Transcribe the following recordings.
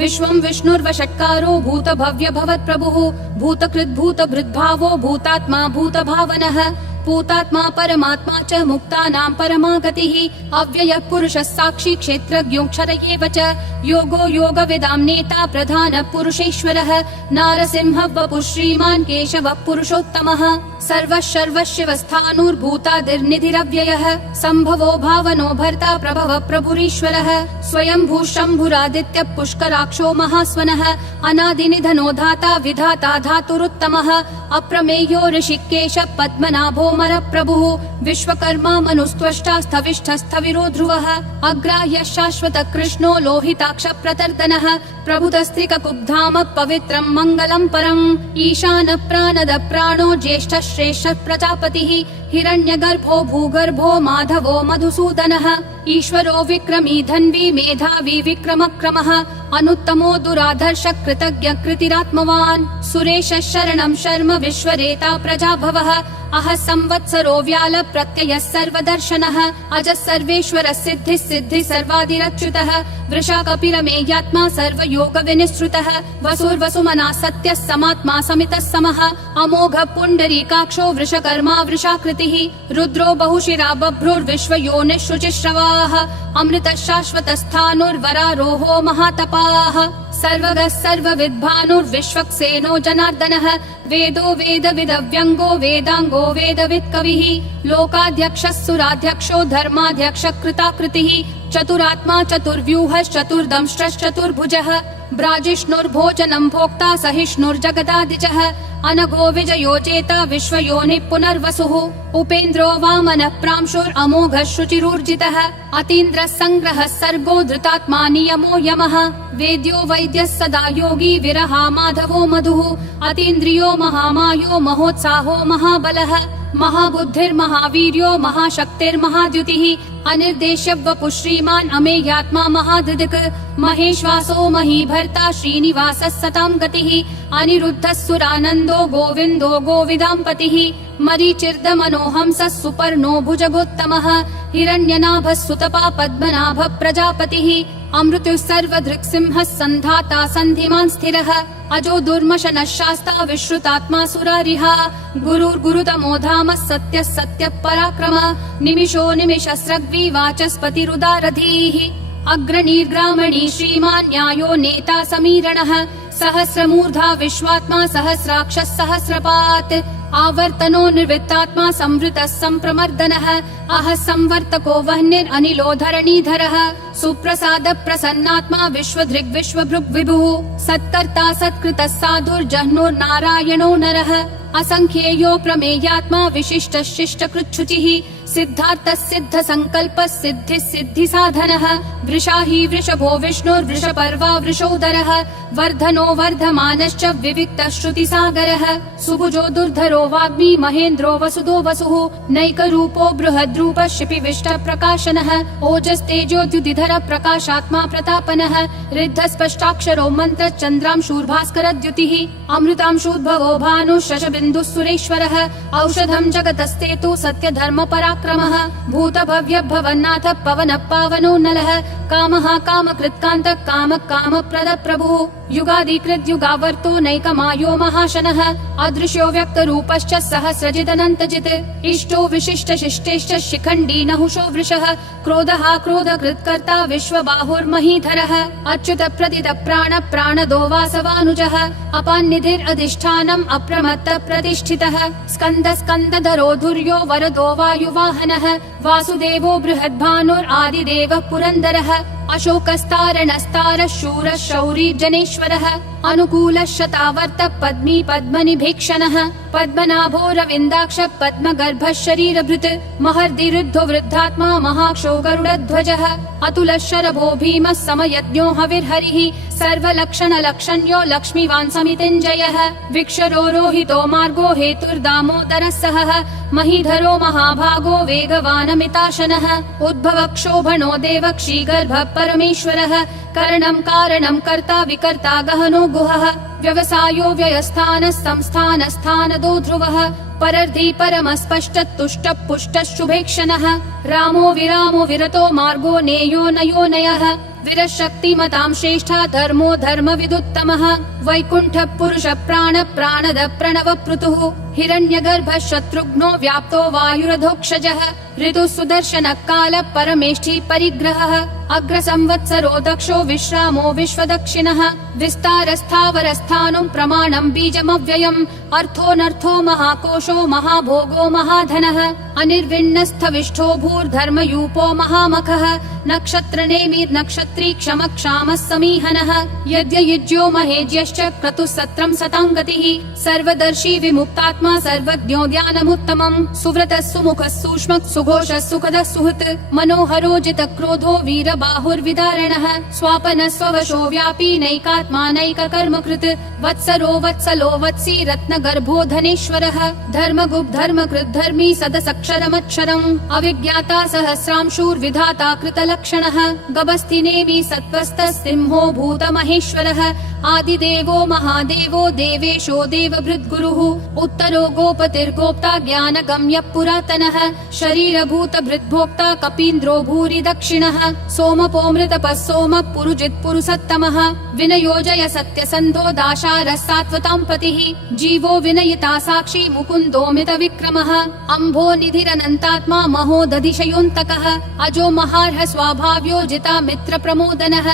विश्वं विष्णुर्वषट्कारो भूतभव्य भवत्प्रभुः भूतकृद्भूतभृद्भावो भूतात्मा भूतभावनः भूतात्मा परमात्मा च मुक्तानां परमा गतिः अव्ययः पुरुषः साक्षी क्षेत्रज्ञोऽक्षर एव च योगो योगविदां नेता प्रधानः पुरुषेश्वरः नारसिंहः वपुः श्रीमान् केशवः पुरुषोत्तमः सर्वः सर्वशिवस्थाणुर्भूतादिर्निधिरव्ययः सम्भवो भावनो भर्ता प्रभवः प्रभुरीश्वरः स्वयंभू शम्भुरादित्यः पुष्कराक्षो महास्वनः अनादिनिधनो धाता विधाता धातुरुत्तमः अप्रमेयो ऋषिकेशः पद्मनाभो मरप्रभुः विश्वकर्मा मनुस्त्वष्टा स्थविष्ठस्थविरो ध्रुवः अग्राह्यः शाश्वतः कृष्णो लोहिताक्ष प्रतर्दनः प्रभुतस्त्रिककुब्धाम पवित्रं मङ्गलं परम् ईशानः प्राणद प्राणो ज्येष्ठः श्रेष्ठः प्रजापतिः हिरण्यगर्भो भूगर्भो माधवो मधुसूदनः ईश्वरो विक्रमी धन्वी मेधावी विक्रमक्रमः अनुत्तमो दुराधर्ष कृतज्ञ कृतिरात्मवान् सुरेशः शरणं शर्म विश्वरेता प्रजाभवः अह संवत्सरो व्याल प्रत्ययः सर्वदर्शनः अजः सर्वेश्वरः सिद्धिः सिद्धिः सर्वादिरच्युतः वृषा कपिरमेयात्मा सर्वयोग विनिसृतः वसुर्वसुमना सत्यः समात्मा समितः समः अमोघः पुण्डरीकाक्षो वृषकर्मा वृषाकृतिः रुद्रो बहुशिरा बभ्रुर्विश्वयोनिः शुचिश्रवाः अमृतः शाश्वतस्थाणुर्वरारोहो महातपाः सर्वगः सर्वविद्भानुर्विश्वक्सेनो जनार्दनः वेदो वेदविदव्यङ्गो वेदाङ्गो वेदवित्कविः लोकाध्यक्षः सुराध्यक्षो धर्माध्यक्षः कृताकृतिः चतुरात्मा चतुर्व्यूहश्चतुर्दंष्ट्रश्चतुर्भुजः ब्राजिष्णुर्भोजनं भोक्ता सहिष्णुर्जगदादिजः अनघो विजयो जेता विश्वयोनिः पुनर्वसुः उपेन्द्रो वामनः प्रांशुरमोघः शुचिरूर्जितः अतीन्द्रः सङ्ग्रहः सर्गो धृतात्मा नियमो यमः वेद्यो वैद्यः सदा योगी विरहा माधवो मधुः अतीन्द्रियो महामायो महोत्साहो महाबलः महाबुद्धिर्महावीर्यो महाशक्तिर्महाद्युतिः अनिर्देश्य वपुः श्रीमान् अमेयात्मा महाधृदिक् महेश्वासो महीभर्ता श्रीनिवासः सतां गतिः अनिरुद्धः सुरानन्दो गोविन्दो गोविदाम्पतिः मरीचिर्दमनोहंसः सुपर्णो भुजगोत्तमः हिरण्यनाभः सुतपा पद्मनाभः प्रजापतिः अमृतुः सर्वधृक्सिंहः सन्धाता सन्धिमान् स्थिरः अजो दुर्मशनः शास्ता विश्रुतात्मा सुरारिहा गुरुर्गुरुतमो धामः सत्यः सत्यः पराक्रमः निमिषो निमिषस्रग्वी वाचस्पतिरुदारधीः अग्रणीर्ग्रामणी श्रीमान् न्यायो नेता समीरणः सहस्रमूर्धा विश्वात्मा सहस्राक्षः सहस्रपात् आवर्तनो निर्वृत्तात्मा संवृतः सम्प्रमर्दनः अह संवर्तको वह्निरनिलो धरणीधरः सुप्रसाद प्रसन्नात्मा विश्वधृग् विश्वभृग् विभुः सत्कर्ता सत्कृतः साधुर्जह्नुर्नारायणो नरः असंख्येयो प्रमेयात्मा विशिष्टः शिष्टकृच्छुचिः सिद्धार्थः सिद्ध संकल्पः सिद्धिः सिद्धि साधनः वृषाही वृषभो विष्णुर्वृषपर्वा वृषोदरः वर्धनो वर्धमानश्च विविक्तः श्रुतिसागरः सुभुजो दुर्धरो वाग्मी महेन्द्रो वसुदो वसुः नैकरूपो बृहद्रूपः शिपिविष्टः प्रकाशनः ओजस्तेजोद्युतिधर प्रकाशात्मा प्रतापनः ऋद्धस्पष्टाक्षरो मन्त्रः चन्द्रांशूर्भास्करद्युतिः अमृतांशूद्भवो भानुः शशबिन्दुः सुरेश्वरः औषधं जगतस्तेतु सत्यधर्म पराक्रमः भूतभव्य भवन्नाथ पवनः पावनो नलः कामः कामकृत्कान्तः कामः कामप्रदः प्रभुः युगादिकृत् युगावर्तो नैकमायो महाशनः अदृश्यो व्यक्तरूपश्च सहस्रजिदनन्तजित् इष्टो विशिष्ट शिष्टेश्च शिखण्डी नहुषो वृषः क्रोधः क्रोधकृत्कर्ता विश्वबाहुर्महीधरः अच्युत प्रदित प्राण प्राणदो वासवानुजः अपान्निधिरधिष्ठानम् अप्रमत्त प्रतिष्ठितः स्कन्द स्कन्दधरो धुर्यो वरदो वायुवाहनः वासुदेवो बृहद्भानुरादिदेवः पुरन्दरः अशोकस्तारणस्तारः शूरः शौरी जनेश्वरः अनुकूलः शतावर्त पद्मी पद्मनिभीक्षणः पद्मनाभो रविन्दाक्ष पद्मगर्भः शरीरभृत् महर्दिरुद्धो वृद्धात्मा महाक्षो गरुडध्वजः अतुलः शरभो भीमः समयज्ञो हविर्हरिः सर्वलक्षणलक्षण्यो लक्ष्मीवान् समितिञ्जयः विक्षरो रोहितो मार्गो हेतुर्दामोदरः सहः महीधरो महाभागो वेगवानमिताशनः उद्भवक्षोभणो देवक्षीगर्भः परमेश्वरः करणं कारणं कर्ता विकर्ता गहनो गुहः व्यवसायो व्ययस्थानः संस्थानस्थानदो ध्रुवः परर्धि परमस्पष्ट तुष्ट पुष्ट शुभेक्षणः रामो विरामो विरतो मार्गो नेयो नयो नयः विरशक्तिमतां श्रेष्ठा धर्मो धर्मविदुत्तमः वैकुण्ठ पुरुष प्राण प्राणद प्रणव पृथुः हिरण्यगर्भ शत्रुघ्नो व्याप्तो वायुरधोक्षजः ऋतु सुदर्शन काल परमेष्ठी परिग्रहः अग्र संवत्सरो दक्षो विश्रामो विश्वदक्षिणः विस्तारस्थावरस्थानं प्रमाणं बीजमव्ययम् अर्थोऽनर्थो महाकोशो महाभोगो महाधनः अनिर्विण्णस्थविष्ठो भूर्धर्मयूपो महामखः नक्षत्रनेमि नक्षत्री क्षम क्षामः समीहनः यज्ञयुज्यो महेज्यश्च क्रतुः सत्रं सतां गतिः सर्वदर्शी विमुक्तात्मा सर्वज्ञो ज्ञानमुत्तमम् सुव्रतः सुमुखः सूक्ष्मः सुघोषः सुखदः सुहृत् मनोहरो जितक्रोधो वीरबाहुर्विदारणः स्वापनः स्ववशो व्यापी नैकात्मा नैककर्मकृत् वत्सरो वत्सलो वत्सी रत्नगर्भो धनेश्वरः धर्मगुप् धर्मकृत् धर्मी सदसक्षरमक्षरम् अविज्ञाता सहस्रांशूर्विधाता कृतलक्षणः गभस्तिनेमि सत्त्वस्तः सिंहो भूतमहेश्वरः आदिदेवो महादेवो देवेशो देवभृद्गुरुः उत्तरो गोपतिर्गोप्ता ज्ञानगम्यः पुरातनः शरीरभूतभृद्भोक्ता कपीन्द्रो भूरि दक्षिणः सोमपोमृतपः सोमः पुरुजित् पुरुषोत्तमः विनयोजय सत्यसन्धो दाशारः सात्वतां पतिः जीवो विनयिता साक्षी मुकुन्दोमित विक्रमः अम्भो निधिरनन्तात्मा महोदधिशयोऽन्तकः अजो महार्ह स्वाभाव्यो जिता मित्र प्रमोदनः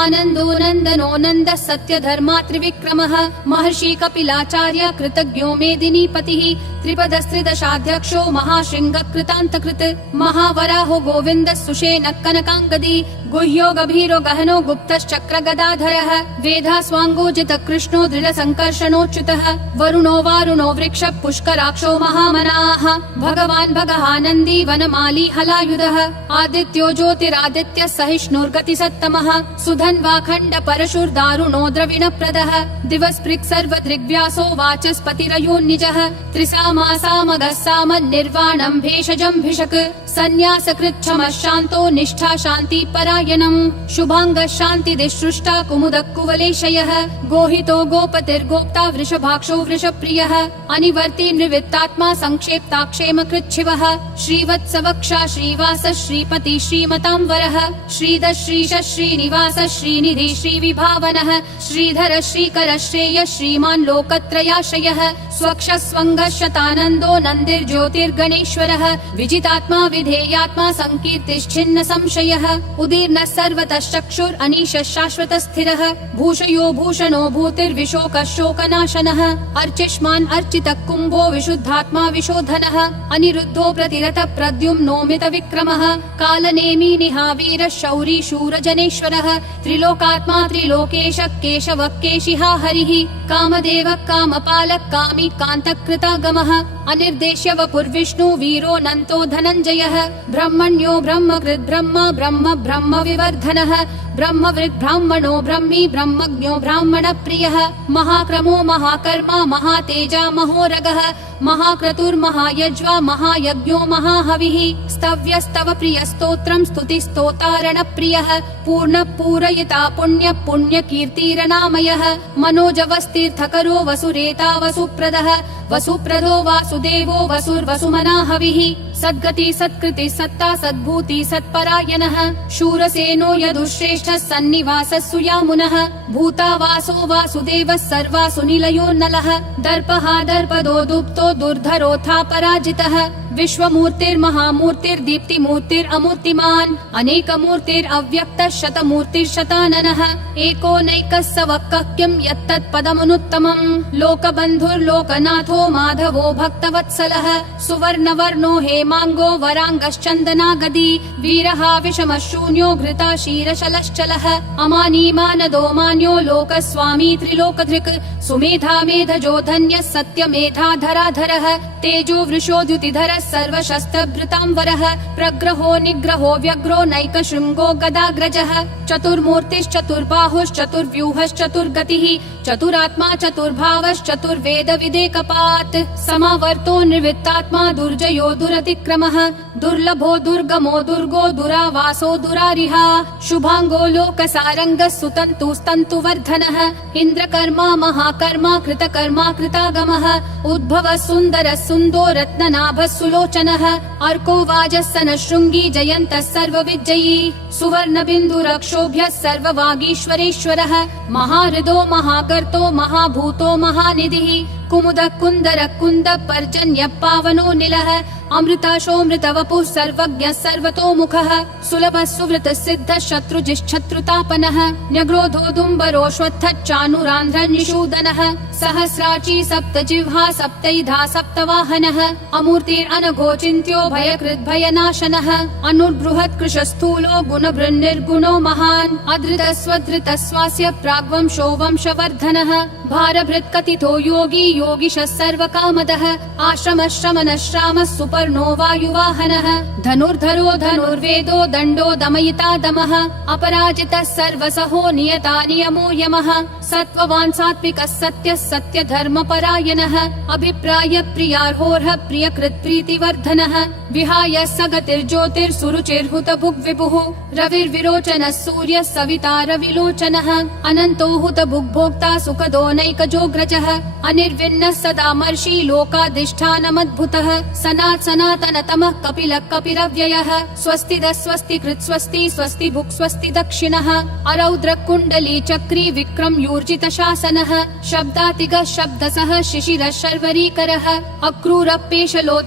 आनन्दो नन्दनो नन्दः सत्य धर्मा त्रिविक्रमः महर्षि कपिलाचार्य कृतज्ञो मेदिनीपतिः त्रिपदस्त्रिदशाध्यक्षो महाशृंग कृतान्तकृत् महावराहो गोविन्द सुषेण कनकाङ्गदी गुह्यो गभीरो गहनो गुप्तश्चक्र गदाधरः वेधास्वाङ्गो जित कृष्णो दृढ संकर्षणोच्युतः वरुणो वारुणो वृक्ष पुष्कराक्षो महामनाः भगवान् भगहानन्दी वनमाली हलायुधः आदित्यो ज्योतिरादित्य सहिष्णुर्गति सत्तमः सुधन्वाखण्ड परशुर्दारुणो द्रविणप्रदः दिवस्पृक् सर्वदृग्व्यासो वाचस्पतिरयोन्निजः त्रिसामासामगः सामन्निर्वाणं भेषजं भिषक् सन्न्यासकृच्छमः शान्तो निष्ठा शान्ति परायणम् शुभाङ्गः शान्तिदिसृष्टा कुमुदः कुवलेशयः गोहितो गोपतिर्गोप्ता वृषभाक्षो वृषप्रियः अनिवर्ति निवृत्तात्मा संक्षेप्ता क्षेमकृच्छिवः श्रीवत्सवक्षा श्रीवास श्रीपति श्रीमतां वरः श्रीध श्रीश श्रीनिवास श्रीनिधि श्रीविभावनः श्रीधर श्रीकर श्रेय श्रीमान् लोकत्रयाश्रयः स्वक्ष स्वङ्गः शतानन्दो नन्दिर्ज्योतिर्गणेश्वरः विजितात्मा विधेयात्मा संकीर्तिश्छिन्न संशयः उदीर्णः सर्वतः चक्षुर् अनीशः शाश्वतः स्थिरः भूषयो भूषणो भूतिर्विशोकः शोकनाशनः अर्चिष्मान् अर्चितः कुम्भो विशुद्धात्मा विशोधनः अनिरुद्धो प्रतिरथ प्रद्युम्नोमित विक्रमः कालनेमी निहावीर शौरी शूरजनेश्वरः त्रिलोकात्मा त्रिलोकेश केशवः केशिहा हरिः कामदेवः कामपालः कामी कान्तकृतागमः अनिर्देश्य वपुर्विष्णु वीरो नन्तो धनञ्जयः ब्रह्मण्यो ब्रह्मकृत् ब्रह्म ब्रह्म ब्रह्म विवर्धनः ब्रह्मवृद् ब्राह्मणो ब्रह्मी ब्रह्मज्ञो ब्राह्मण प्रियः महाक्रमो महाकर्मा महातेजा महोरगः महाक्रतुर्महायज्वा महायज्ञो महाहविः स्तव्यस्तव प्रिय स्तोत्रं स्तुतिस्तोतारण प्रियः पूर्ण पूरयिता पुण्य पुण्य कीर्तिरनामयः मनोजवस्तीर्थकरो वसुरेता वसुप्रदः वसुप्रदो वासुदेवो वसुर्वसुमना हविः सद्गति सत्कृति सत्ता सद्भूति सत्परायणः शूरसेनो यदुश्रेष्ठः सन्निवासः सुयामुनः भूतावासो वासुदेवः सर्वासु निलयो नलः दर्पः दर्पदो दुप्तो दुर्धरोऽथा पराजितः विश्वमूर्तिर्महामूर्तिर्दीप्तिमूर्तिरमूर्तिमान् अनेकमूर्तिरव्यक्तः शतमूर्तिर्शताननः एको नैकः स वक्कः किं यत्तत्पदमनुत्तमम् लोकबन्धुर्लोकनाथो माधवो भक्तवत्सलः सुवर्णवर्णो हेमाङ्गो वराङ्गश्चन्दनागदी वीरः विषमः शून्यो घृता क्षीरशलश्चलः अमानी मानदो मान्यो लोकस्वामी त्रिलोकधृक् सुमेधा मेधजो धन्यः सत्यमेधाधराधरः तेजो वृषोद्युतिधरः सर्वशस्त्रभृताम्बरः प्रग्रहो निग्रहो व्यग्रो नैकशृङ्गो गदाग्रजः चतुर्मूर्तिश्चतुर्बाहुश्चतुर्व्यूहश्चतुर्गतिः चतुरात्मा चतुर्भावश्चतुर्वेद विदेकपात् समावर्तो निवृत्तात्मा दुर्जयो दुरति दुर्विक्रमः दुर्लभो दुर्गमो दुर्गो दुरावासो दुरारिहा शुभांगो लोकसारंगः सुतन्तुस्तन्तुवर्धनः इन्द्रकर्मा महाकर्मा कृतकर्मा कृतागमः उद्भवः सुन्दरः सुन्दो रत्ननाभः सुलोचनः अर्को वाजस्सनः शृङ्गी जयन्तः सर्वविजयी सुवर्णबिन्दुरक्षोभ्यः सर्ववागीश्वरेश्वरः महाहृदो महाकर्तो महाभूतो महानिधिः कुमुदः कुन्दरः कुन्दः पर्जन्यः पावनो निलः अमृताशोऽमृतवपुः सर्वज्ञः सर्वतोमुखः सुलभः सुवृतः सिद्धः शत्रुजिश्शत्रुतापनः न्यग्रोधोदुम्बरोऽश्वत्थः चाणूरान्ध्रनिषूदनः सहस्राची सप्तजिह्वा सप्तैधा सप्तवाहनः अमूर्तिरनघोचिन्त्यो भयकृद्भयनाशनः अनुर्बृहत् कृशस्थूलो गुणभृन्निर्गुणो महान् अधृतः स्वास्य प्राग्वंशो वंशवर्धनः भारभृत्कथितो योगी योगिशः सर्वकामदः आश्रमः श्रमणः श्रामः सुपर्णो वायुवाहनः धनुर्धरो धनुर्वेदो दण्डो दमयिता दमः अपराजितः सर्वसहो नियता नियमो यमः सत्त्ववान् सात्विकः सत्यः सत्यधर्मपरायणः अभिप्राय प्रियार्होर्ह प्रियकृत् प्रीतिवर्धनः विहाय सगतिर्ज्योतिर्सुरुचिर्हुतभुग्विभुः रविर्विरोचनः सूर्यः सविता रविलोचनः अनन्तो हुतभुग्भोक्ता सुखदो नैकजोग्रजः अनिर्विण्णः सदा मर्षि लोकाधिष्ठानमद्भुतः सनातनतमः कपिलः कपिरव्ययः स्वस्तिदः स्वस्तिकृत् स्वस्ति स्वस्ति भुक् स्वस्ति दक्षिणः अरौद्रः कुण्डली चक्री विक्रम यूर्जितशासनः शब्दातिगः शब्दसः शिशिरः शर्वरीकरः अक्रूरः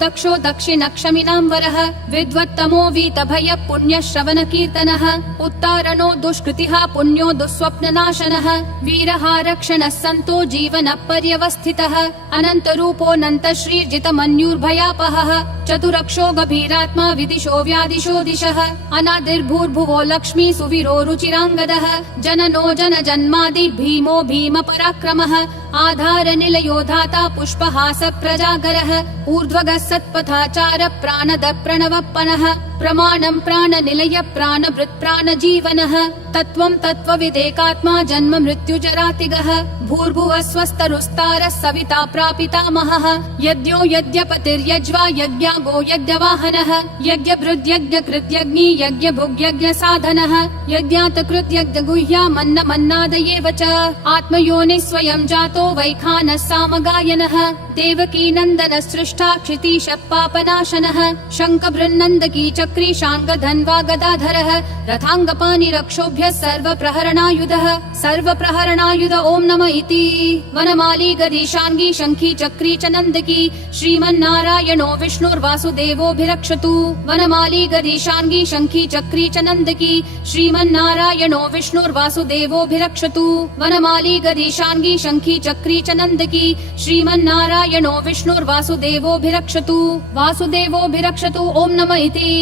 दक्षो दक्षिणक्षमिनाम्बरः विद्वत्तमो वीतभयः पुण्यः श्रवणकीर्तनः उत्तारणो दुष्कृतिः पुण्यो दुःस्वप्ननाशनः वीरः रक्षणः सन्तो जीवनः पर्यवस्थितः अनन्तरूपोऽनन्तः श्रीर्जितमन्युर्भयापहः चतुरक्षो गभीरात्मा विदिशो व्यादिशो दिशः अनादिर्भूर्भुवो लक्ष्मी सुवीरो रुचिराङ्गदः जननो जनजन्मादि भीमो भीमपराक्रमः आधारनिलयो धाता पुष्पहास प्रजागरः ऊर्ध्वगः सत्पथाचार प्राणदः प्रणवप्पनः प्रमाणं प्राणनिलय प्राणभृत् प्राणजीवनः तत्त्वं तत्त्वविदेकात्मा जन्म मृत्युजरातिगः भूर्भुवः स्वस्तरुस्तारः सविता प्रापितामहः यज्ञो यज्ञपतिर्यज्वा यज्ञागो यज्ञवाहनः यज्ञभृद्यज्ञकृत्यग्नि यज्ञभुग्यज्ञसाधनः यज्ञातकृत्यज्ञगुह्यामन्नमन्नादयेव च आत्मयोनिः स्वयं जातो वैखानः सामगायनः देवकी नन्दनः सृष्टा क्षितीशः पापनाशनः शङ्खबृन्नन्दकी चक्री शाङ्गधन्वा गदाधरः रथाङ्गपाणिरक्षोभ्यः सर्वप्रहरणायुध ॐ नमः इति वनमाली गदीशाङ्गी शङ्खी चक्री च नन्दकी श्रीमन्नारायणो विष्णुर्वासुदेवोऽभिरक्षतु वनमाली गदीशाङ्गी शङ्खी चक्री च नन्दकी श्रीमन्नारायणो विष्णुर्वासुदेवोऽभिरक्षतु वनमाली गदीशाङ्गी शङ्खी चक्री च नन्दकी श्रीमन्नारायणो विष्णुर्वासुदेवोऽभिरक्षतु वासुदेवोऽभिरक्षतु ॐ नमः इति